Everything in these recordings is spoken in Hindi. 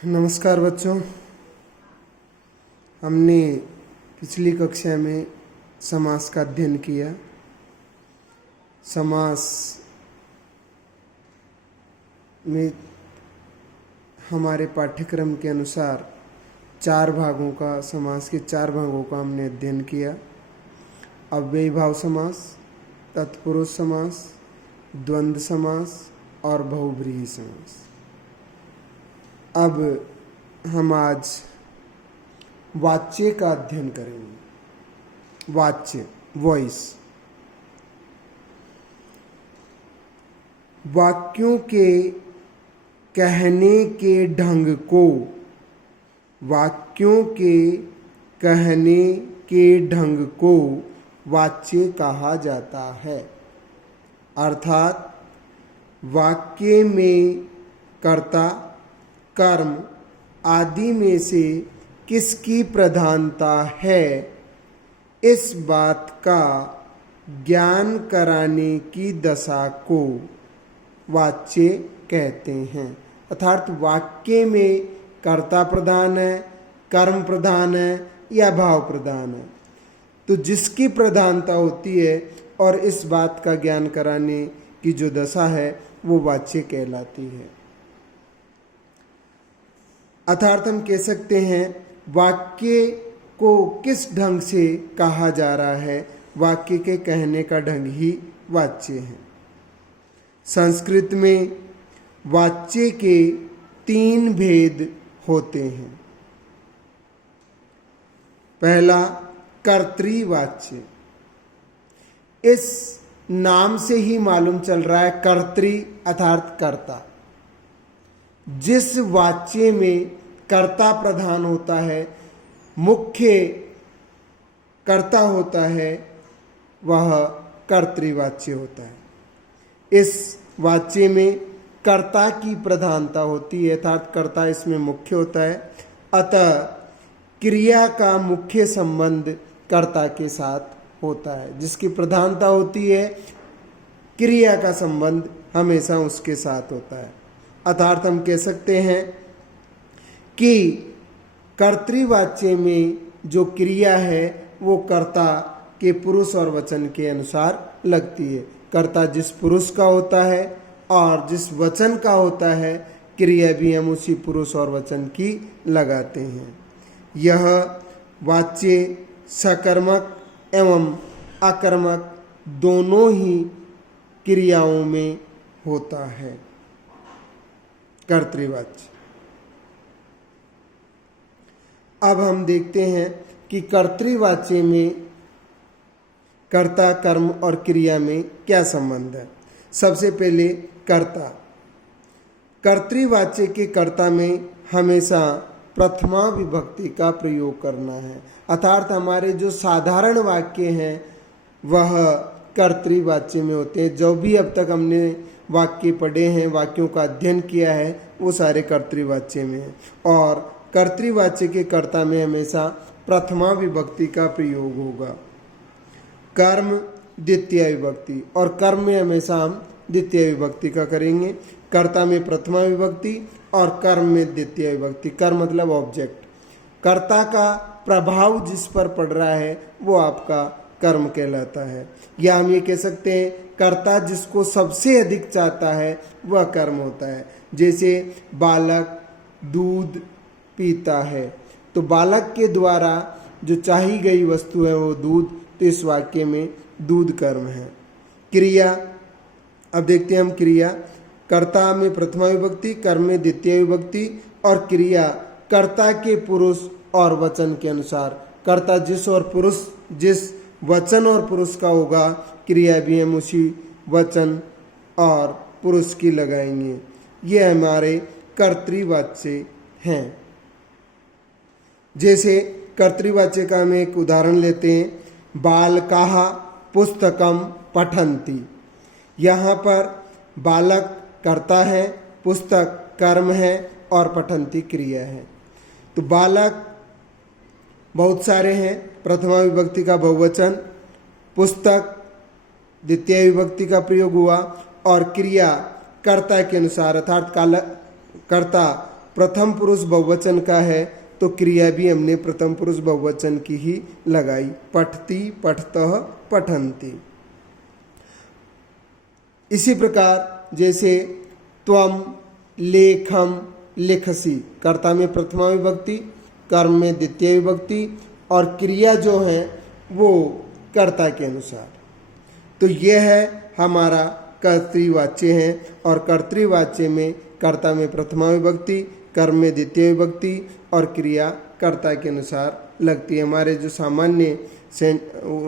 नमस्कार बच्चों। हमने पिछली कक्षा में समास का अध्ययन किया। समास में हमारे पाठ्यक्रम के अनुसार समास के चार भागों का हमने अध्ययन किया। अव्ययीभाव समास, तत्पुरुष समास, द्वंद्व समास और बहुव्रीहि समास। अब हम आज वाच्य का अध्ययन करेंगे। वाच्य, वॉइस। वाक्यों के कहने के ढंग को वाच्य कहा जाता है। अर्थात वाक्य में कर्ता, कर्म आदि में से किसकी प्रधानता है, इस बात का ज्ञान कराने की दशा को वाच्य कहते हैं। अर्थात वाक्य में कर्ता प्रधान है, कर्म प्रधान है या भाव प्रधान है, तो जिसकी प्रधानता होती है और इस बात का ज्ञान कराने की जो दशा है वो वाच्य कहलाती है। अर्थात हम कह सकते हैं वाक्य को किस ढंग से कहा जा रहा है, वाक्य के कहने का ढंग ही वाच्य है। संस्कृत में वाच्य के 3 भेद होते हैं। पहला कर्तृवाच्य। इस नाम से ही मालूम चल रहा है कर्तृ अर्थात कर्ता। जिस वाच्य में कर्ता प्रधान होता है, मुख्य कर्ता होता है, वह कर्तृवाच्य होता है। इस वाच्य में कर्ता की प्रधानता होती है, अर्थात कर्ता इसमें मुख्य होता है। अतः क्रिया का मुख्य संबंध कर्ता के साथ होता है। जिसकी प्रधानता होती है, क्रिया का संबंध हमेशा उसके साथ होता है। अर्थात हम कह सकते हैं कि कर्तृवाच्य में जो क्रिया है वो कर्ता के पुरुष और वचन के अनुसार लगती है। कर्ता जिस पुरुष का होता है और जिस वचन का होता है, क्रिया भी हम उसी पुरुष और वचन की लगाते हैं। यह वाच्य सकर्मक एवं अकर्मक दोनों ही क्रियाओं में होता है। कर्तृवाच्य। अब हम देखते हैं कि कर्तृवाच्य में कर्ता, कर्म और क्रिया में क्या संबंध है। सबसे पहले कर्ता। कर्तृवाच्य के कर्ता में हमेशा प्रथमा विभक्ति का प्रयोग करना है। अर्थात हमारे जो साधारण वाक्य हैं वह कर्तृवाच्य में होते हैं। जो भी अब तक हमने वाक्य पढ़े हैं, वाक्यों का अध्ययन किया है, वो सारे कर्तृवाच्य में हैं। और कर्तृवाच्य के कर्ता में हमेशा प्रथमा विभक्ति का प्रयोग होगा। कर्म द्वितीय विभक्ति, और कर्म में हमेशा हम द्वितीय विभक्ति का करेंगे। कर्ता में प्रथमा विभक्ति और कर्म में द्वितीय विभक्ति। कर्म मतलब ऑब्जेक्ट। कर्ता का प्रभाव जिस पर पड़ रहा है वो आपका कर्म कहलाता है। या हम ये कह सकते हैं कर्ता जिसको सबसे अधिक चाहता है वह कर्म होता है। जैसे बालक दूध पीता है, तो बालक के द्वारा जो चाही गई वस्तु है वो दूध, तो इस वाक्य में दूध कर्म है। क्रिया। अब देखते हैं हम क्रिया। कर्ता में प्रथमा विभक्ति, कर्म में द्वितीय विभक्ति और क्रिया कर्ता के पुरुष और वचन के अनुसार। कर्ता जिस वचन और पुरुष का होगा, क्रिया भी हम उसी वचन और पुरुष की लगाएंगे। ये हमारे कर्तृवाच्य हैं। जैसे कर्तृवाच्य का हम एक उदाहरण लेते हैं। बालकाः पुस्तकम पठन्ति। यहाँ पर बालक कर्ता है, पुस्तक कर्म है और पठन्ति क्रिया है। तो बालक बहुत सारे हैं, प्रथमा विभक्ति का बहुवचन, पुस्तक द्वितीय विभक्ति का प्रयोग हुआ और क्रिया कर्ता के अनुसार अर्थात कर्ता प्रथम पुरुष बहुवचन का है तो क्रिया भी हमने प्रथम पुरुष बहुवचन की ही लगाई, पठती, पठतः, पठन्ति। इसी प्रकार जैसे त्वम, लेखम, लिखसि, कर्ता में प्रथमा विभक्ति, कर्म में द्वितीय विभक्ति और क्रिया जो है वो कर्ता के अनुसार। तो यह है हमारा कर्तृवाच्य है और कर्तृवाच्य में कर्ता में प्रथमा विभक्ति, कर्म में द्वितीय विभक्ति और क्रिया कर्ता के अनुसार लगती है। हमारे जो सामान्य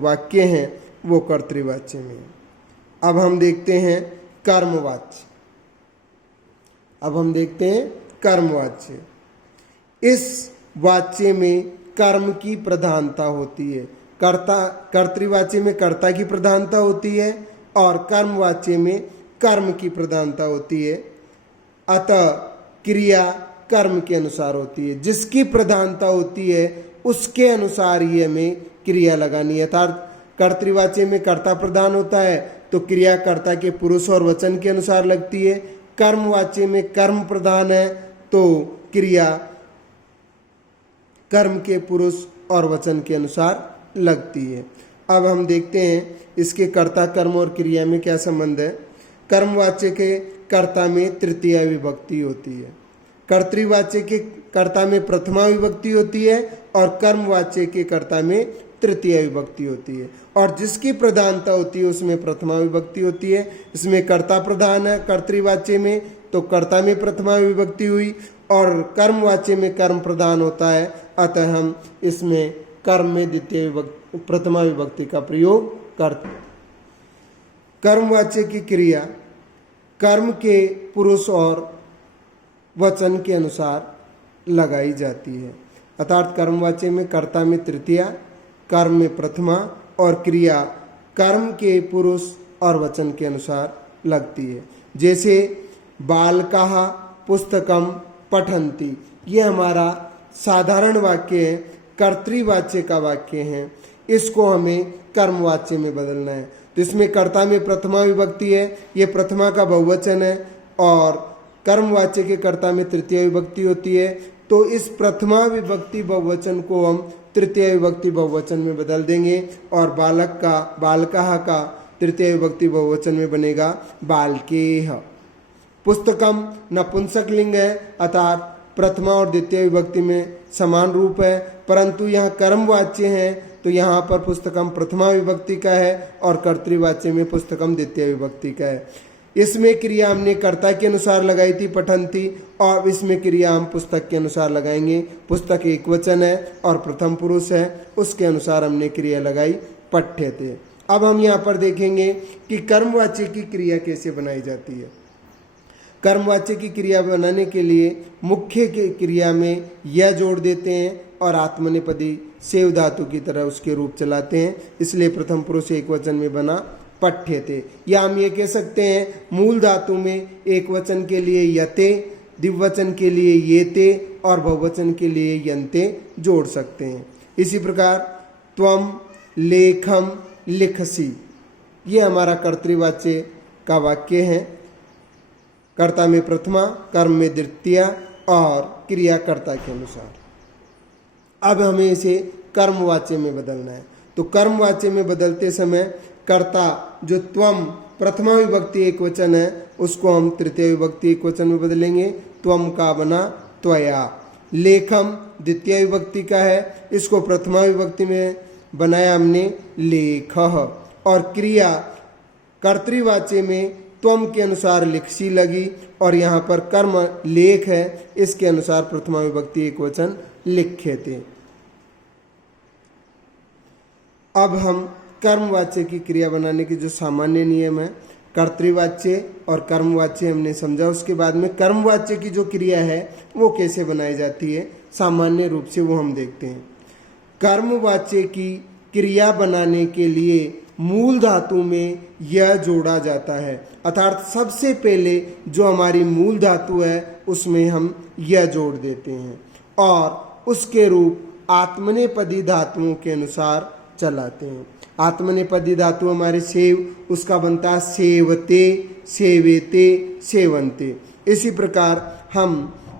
वाक्य हैं वो कर्तृवाच्य में। अब हम देखते हैं कर्मवाच्य। कर्मवाच्य। इस वाच्य में कर्म की प्रधानता होती है। कर्तृवाच्य में कर्ता की प्रधानता होती है और कर्मवाच्य में कर्म की प्रधानता होती है। अतः क्रिया कर्म के अनुसार होती है। जिसकी प्रधानता होती है उसके अनुसार ही हमें क्रिया लगानी है। अर्थात कर्तृवाच्य में कर्ता प्रधान होता है तो क्रिया कर्ता के पुरुष और वचन के अनुसार लगती है। कर्मवाच्य में कर्म प्रधान है तो क्रिया कर्म के पुरुष और वचन के अनुसार लगती है। अब हम देखते हैं इसके कर्ता, कर्म और क्रिया में क्या संबंध है। कर्मवाच्य के कर्ता में तृतीया विभक्ति होती है, कर्तृवाच्य के कर्ता में प्रथमा विभक्ति होती है और कर्मवाच्य के कर्ता में तृतीय विभक्ति होती है। और जिसकी प्रधानता होती है उसमें प्रथमा विभक्ति होती है। इसमें कर्ता प्रधान है कर्तृवाच्य में तो कर्ता में प्रथमा विभक्ति हुई और कर्मवाच्य में कर्म प्रधान होता है, अतः हम इसमें कर्म में द्वितीय विभक्ति प्रथमा विभक्ति का प्रयोग करते हैं। कर्मवाच्य की क्रिया कर्म के पुरुष और वचन के अनुसार लगाई जाती है। अर्थात कर्मवाच्य में कर्ता में तृतीया, कर्म में प्रथमा और क्रिया कर्म के पुरुष और वचन के अनुसार लगती है। जैसे बालकाः पुस्तकम पठन्ति, ये हमारा साधारण वाक्य है, कर्तृवाच्य का वाक्य है। इसको हमें कर्मवाच्य में बदलना है। तो इसमें कर्ता में प्रथमा विभक्ति है, ये प्रथमा का बहुवचन है और कर्मवाच्य के कर्ता में तृतीय विभक्ति होती है। तो इस प्रथमा विभक्ति बहुवचन को हम तृतीय विभक्ति बहुवचन में बदल देंगे और बालकाः का तृतीय विभक्ति बहुवचन में बनेगा बालकेः। पुस्तकम नपुंसक लिंग है अर्थात प्रथमा और द्वितीय विभक्ति में समान रूप है, परंतु यहाँ कर्मवाच्य है तो यहाँ पर पुस्तकम प्रथमा विभक्ति का है और कर्तृवाच्य में पुस्तकम द्वितीय विभक्ति का है। इसमें क्रिया हमने कर्ता के अनुसार लगाई थी पठन्ति और इसमें क्रिया हम पुस्तक के अनुसार लगाएंगे। पुस्तक एक वचन है और प्रथम पुरुष है, उसके अनुसार हमने क्रिया लगाई पठ्यते। अब हम यहाँ पर देखेंगे कि कर्मवाच्य की क्रिया कैसे बनाई जाती है। कर्मवाच्य की क्रिया बनाने के लिए मुख्य की क्रिया में यह जोड़ देते हैं और आत्मनेपदी सेव धातु की तरह उसके रूप चलाते हैं, इसलिए प्रथम पुरुष एक वचन में बना पठ्यते। या हम ये कह सकते हैं मूल धातु में एक वचन के लिए यते, द्विवचन के लिए येते और बहुवचन के लिए यन्ते जोड़ सकते हैं। इसी प्रकार त्वम, लेखम, लिखसि, ये हमारा कर्तृवाच्य का वाक्य है। कर्ता में प्रथमा, कर्म में द्वितीया और क्रिया कर्ता के अनुसार। अब हमें इसे कर्मवाच्य में बदलना है। तो कर्मवाच्य में बदलते समय कर्ता जो त्वम प्रथमा विभक्ति एक वचन है उसको हम तृतीय विभक्ति एक वचन में बदलेंगे, त्वम का बना त्वया। लेखम द्वितीय विभक्ति का है, इसको प्रथमा विभक्ति में बनाया हमने लेखः। और क्रिया कर्तृवाच्य में त्वम के अनुसार लिखसी लगी और यहाँ पर कर्म लेख है, इसके अनुसार प्रथमा विभक्ति एक वचन लिख्यते। अब हम कर्मवाच्य की क्रिया बनाने की जो सामान्य नियम है, कर्तृवाच्य और कर्मवाच्य हमने समझा। उसके बाद में कर्मवाच्य की जो क्रिया है वो कैसे बनाई जाती है सामान्य रूप से वो हम देखते हैं। कर्मवाच्य की क्रिया बनाने के लिए मूल धातु में यह जोड़ा जाता है, अर्थात सबसे पहले जो हमारी मूल धातु है उसमें हम यह जोड़ देते हैं और उसके रूप आत्मनेपदी धातुओं के अनुसार चलाते हैं। आत्मनेपदी धातु हमारे सेव, उसका बनता है सेवते, सेवेते, सेवन्ते। इसी प्रकार हम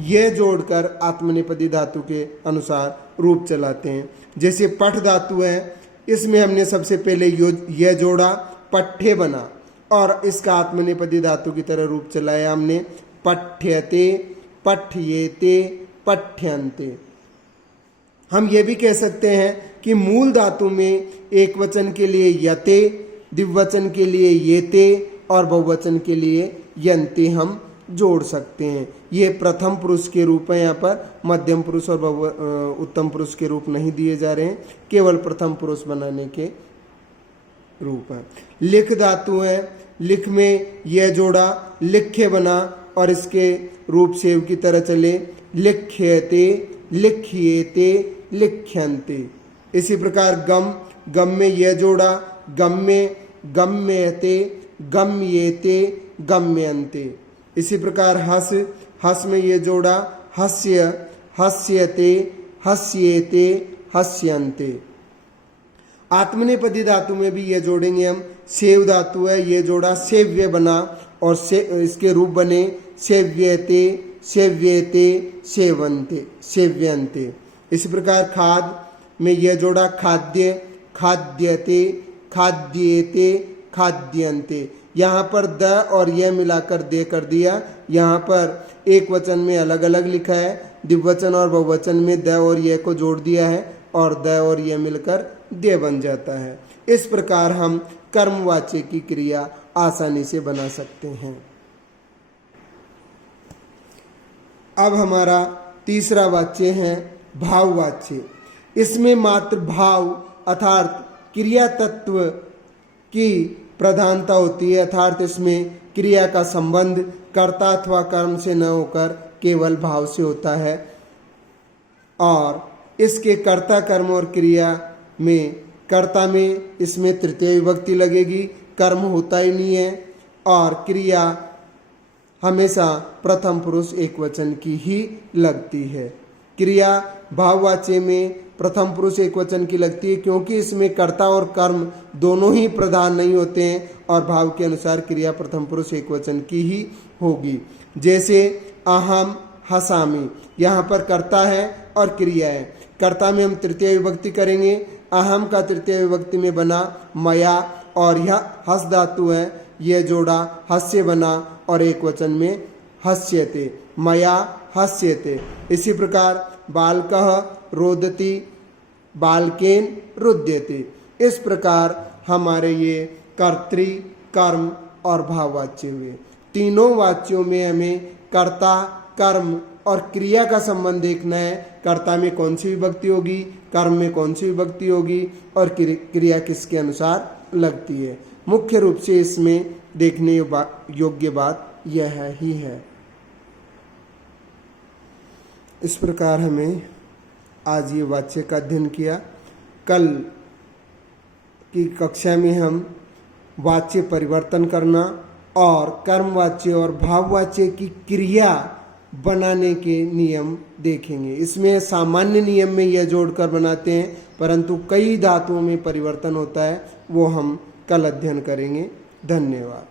ये जोड़कर आत्मनेपदी धातु के अनुसार रूप चलाते हैं। जैसे पठ धातु है, इसमें हमने सबसे पहले ये जोड़ा, पट्ठे बना और इसका आत्मनेपदी धातु की तरह रूप चलाया हमने, पठ्यते, पठ्येते, पठ्यन्ते। हम ये भी कह सकते हैं कि मूल धातु में एक वचन के लिए यते, द्विवचन के लिए येते और बहुवचन के लिए यन्ते हम जोड़ सकते हैं। ये प्रथम पुरुष के रूप है, यहाँ पर मध्यम पुरुष और उत्तम पुरुष के रूप नहीं दिए जा रहे हैं, केवल प्रथम पुरुष बनाने के रूप है। लिख धातु है, लिख में यह जोड़ा, लिख्य बना और इसके रूप सेव की तरह चले, लिख्यते, लिख्येते, लिख्यन्ते। इसी प्रकार गम, गम में यह जोड़ा, गम्य, गम्यते, गम्येते, गम्यन्ते। इसी प्रकार हस, हस में ये जोड़ा, हस्य, हस्यते, हस्येते, हस्यन्ते। आत्मनेपदी धातु में भी ये जोड़ेंगे हम, सेव धातु है, ये जोड़ा, सेव्य बना और इसके रूप बने, सेव्यते, सेव्येते, सेवन्ते, सेव्यन्ते। इसी प्रकार खाद में यह जोड़ा, खाद्य, खाद्यते, खाद्येते, खाद्यन्ते। यहाँ पर द और यह मिलाकर दे कर दिया। यहाँ पर एक वचन में अलग अलग लिखा है, द्विवचन और बहुवचन में द और यह को जोड़ दिया है और द और यह मिलकर दे बन जाता है। इस प्रकार हम कर्मवाच्य की क्रिया आसानी से बना सकते हैं। अब हमारा तीसरा वाच्य है भाववाच्य। इसमें मात्र भाव अर्थात क्रिया तत्व की प्रधानता होती है, अर्थात इसमें क्रिया का संबंध कर्ता अथवा कर्म से न होकर केवल भाव से होता है और इसके कर्ता कर्म और क्रिया में, कर्ता में इसमें तृतीय विभक्ति लगेगी, कर्म होता ही नहीं है और क्रिया हमेशा प्रथम पुरुष एक वचन की ही लगती है। क्रिया भाववाच्य में प्रथम पुरुष एक वचन की लगती है क्योंकि इसमें कर्ता और कर्म दोनों ही प्रधान नहीं होते हैं और भाव के अनुसार क्रिया प्रथम पुरुष एक वचन की ही होगी। जैसे अहम हसामी, यहाँ पर कर्ता है और क्रिया है। कर्ता में हम तृतीय विभक्ति करेंगे, अहम का तृतीय विभक्ति में बना मया और यह हस धातु है, यह जोड़ा हस्य बना और एक वचन में हस्यते, मया हस्यते। इसी प्रकार बालकः रोदति, बालकेन रुद्यते। इस प्रकार हमारे ये कर्तृ, कर्म और भाववाच्य हुए। तीनों वाच्यों में हमें कर्ता, कर्म और क्रिया का संबंध देखना है। कर्ता में कौन सी विभक्ति होगी, कर्म में कौन सी विभक्ति होगी और क्रिया किसके अनुसार लगती है। मुख्य रूप से इसमें देखने योग्य बात यह ही है। इस प्रकार हमें आज ये वाच्य का अध्ययन किया। कल की कक्षा में हम वाच्य परिवर्तन करना और कर्मवाच्य और भाववाच्य की क्रिया बनाने के नियम देखेंगे। इसमें सामान्य नियम में यह जोड़कर बनाते हैं, परंतु कई धातुओं में परिवर्तन होता है, वो हम कल अध्ययन करेंगे। धन्यवाद।